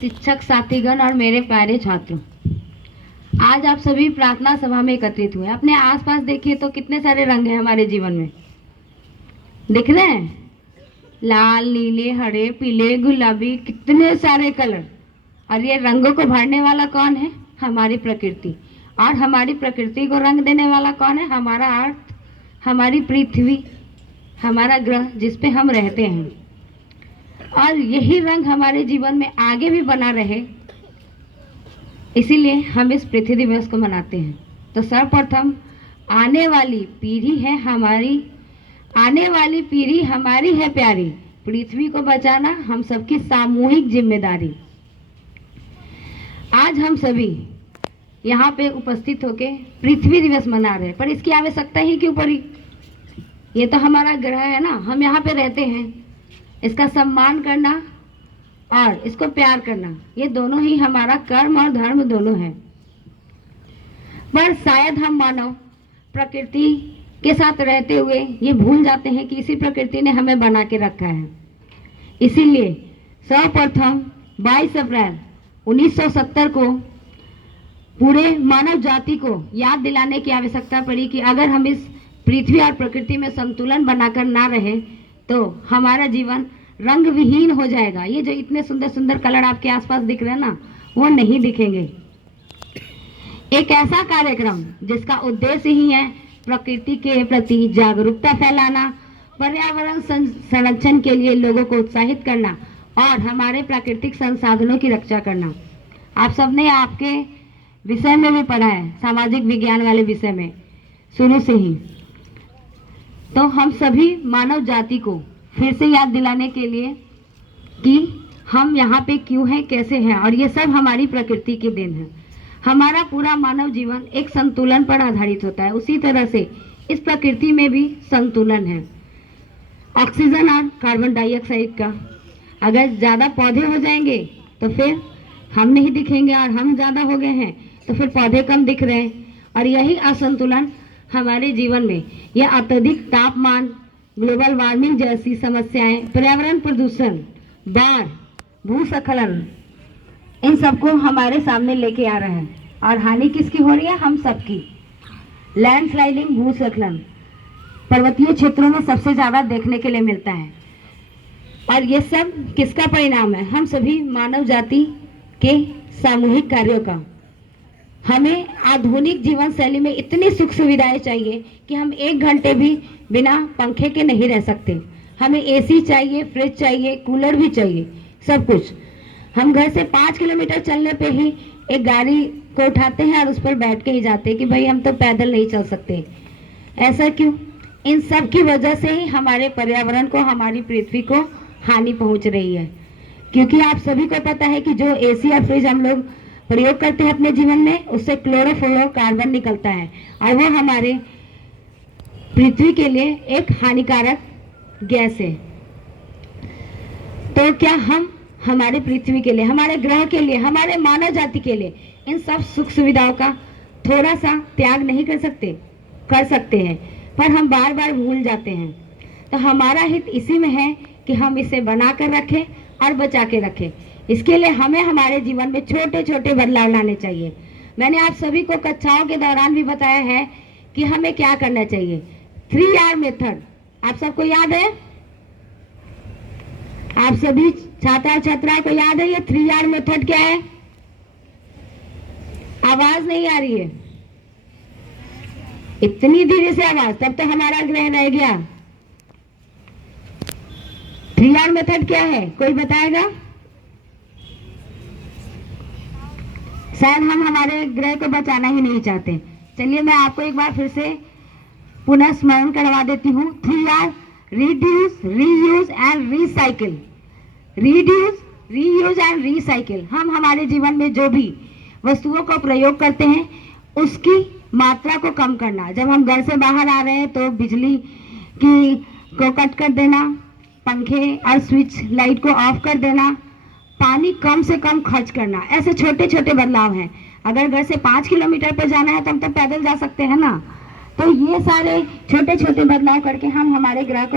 शिक्षक साथीगण और मेरे प्यारे छात्रों, आज आप सभी प्रार्थना सभा में एकत्रित हुए। अपने आसपास देखिए तो कितने सारे रंग हैं हमारे जीवन में, दिख रहे हैं? लाल, नीले, हरे, पीले, गुलाबी, कितने सारे कलर। और ये रंगों को भरने वाला कौन है? हमारी प्रकृति। और हमारी प्रकृति को रंग देने वाला कौन है? हमारा अर्थ, हमारी पृथ्वी, हमारा ग्रह जिस पे हम रहते हैं। और यही रंग हमारे जीवन में आगे भी बना रहे, इसीलिए हम इस पृथ्वी दिवस को मनाते हैं। तो सर्वप्रथम आने वाली पीढ़ी हमारी है प्यारी, पृथ्वी को बचाना हम सबकी सामूहिक जिम्मेदारी। आज हम सभी यहाँ पे उपस्थित होके पृथ्वी दिवस मना रहे हैं, पर इसकी आवश्यकता ही क्यों पड़ी? ये तो हमारा ग्रह है ना, हम यहाँ पे रहते हैं। इसका सम्मान करना और इसको प्यार करना, ये दोनों ही हमारा कर्म और धर्म दोनों है। पर शायद हम मानव प्रकृति के साथ रहते हुए ये भूल जाते हैं कि इसी प्रकृति ने हमें बना के रखा है। इसीलिए सर्वप्रथम 22 अप्रैल 1970 को पूरे मानव जाति को याद दिलाने की आवश्यकता पड़ी कि अगर हम इस पृथ्वी और प्रकृति में संतुलन बनाकर ना रहे तो हमारा जीवन रंग विहीन हो जाएगा। ये जो इतने सुंदर सुंदर कलर आपके आसपास दिख रहे हैं ना, वो नहीं दिखेंगे। एक ऐसा कार्यक्रम जिसका उद्देश्य ही है प्रकृति के प्रति जागरूकता फैलाना, पर्यावरण संरक्षण के लिए लोगों को उत्साहित करना और हमारे प्राकृतिक संसाधनों की रक्षा करना। आप सबने आपके विषय में भी पढ़ा है, सामाजिक विज्ञान वाले विषय में शुरू से ही। तो हम सभी मानव जाति को फिर से याद दिलाने के लिए कि हम यहाँ पे क्यों हैं, कैसे हैं, और ये सब हमारी प्रकृति के देन है। हमारा पूरा मानव जीवन एक संतुलन पर आधारित होता है, उसी तरह से इस प्रकृति में भी संतुलन है। ऑक्सीजन और कार्बन डाइऑक्साइड का, अगर ज़्यादा पौधे हो जाएंगे तो फिर हम नहीं दिखेंगे, और हम ज़्यादा हो गए हैं तो फिर पौधे कम दिख रहे हैं। और यही असंतुलन हमारे जीवन में, यह अत्यधिक तापमान, ग्लोबल वार्मिंग जैसी समस्याएं, पर्यावरण प्रदूषण, बाढ़, भूस्खलन, इन सबको हमारे सामने लेके आ रहे हैं। और हानि किसकी हो रही है? हम सबकी। लैंडस्लाइडिंग, भूस्खलन पर्वतीय क्षेत्रों में सबसे ज़्यादा देखने के लिए मिलता है। और ये सब किसका परिणाम है? हम सभी मानव जाति के सामूहिक कार्यों का। हमें आधुनिक जीवन शैली में इतनी सुख सुविधाएं चाहिए कि हम 1 घंटे भी बिना पंखे के नहीं रह सकते। हमें एसी चाहिए, फ्रिज चाहिए, कूलर भी चाहिए, सब कुछ। हम घर से 5 किलोमीटर चलने पे ही एक गाड़ी को उठाते हैं और उस पर बैठ के ही जाते हैं कि भाई हम तो पैदल नहीं चल सकते। ऐसा क्यों? इन सब की वजह से ही हमारे पर्यावरण को, हमारी पृथ्वी को हानि पहुंच रही है। क्योंकि आप सभी को पता है कि जो एसी और फ्रिज हम लोग प्रयोग करते हैं अपने जीवन में, उससे क्लोरोफ्लोरोकार्बन निकलता है और वो हमारे पृथ्वी के लिए एक हानिकारक गैस है। तो क्या हम हमारे पृथ्वी के लिए, हमारे ग्रह के लिए, हमारे मानव जाति के लिए इन सब सुख सुविधाओं का थोड़ा सा त्याग नहीं कर सकते? कर सकते हैं, पर हम बार बार भूल जाते हैं। तो हमारा हित इसी में है कि हम इसे बना कर रखें और बचा के रखें। इसके लिए हमें हमारे जीवन में छोटे छोटे बदलाव लाने चाहिए। मैंने आप सभी को कक्षाओं के दौरान भी बताया है कि हमें क्या करना चाहिए। 3R मेथड आप सबको याद है? आप सभी छात्र छात्राओं को याद है ये 3R मेथड क्या है? आवाज नहीं आ रही है, इतनी धीरे से आवाज, तब तो हमारा ग्रह रह गया। 3R मेथड क्या है? कोई बताएगा? शायद हम हमारे ग्रह को बचाना ही नहीं चाहते। चलिए मैं आपको एक बार फिर से पुनः स्मरण करवा देती हूँ। 3R: reduce, reuse and recycle. Reduce, reuse and recycle. हम हमारे जीवन में जो भी वस्तुओं को प्रयोग करते हैं उसकी मात्रा को कम करना। जब हम घर से बाहर आ रहे हैं तो बिजली को कट कर देना, पंखे और स्विच लाइट को ऑफ कर देना, पानी कम से कम खर्च करना, ऐसे छोटे छोटे बदलाव हैं। अगर घर से 5 किलोमीटर पर जाना है तो हम तो पैदल जा सकते हैं ना। तो ये सारे छोटे छोटे बदलाव करके हम हमारे ग्रह को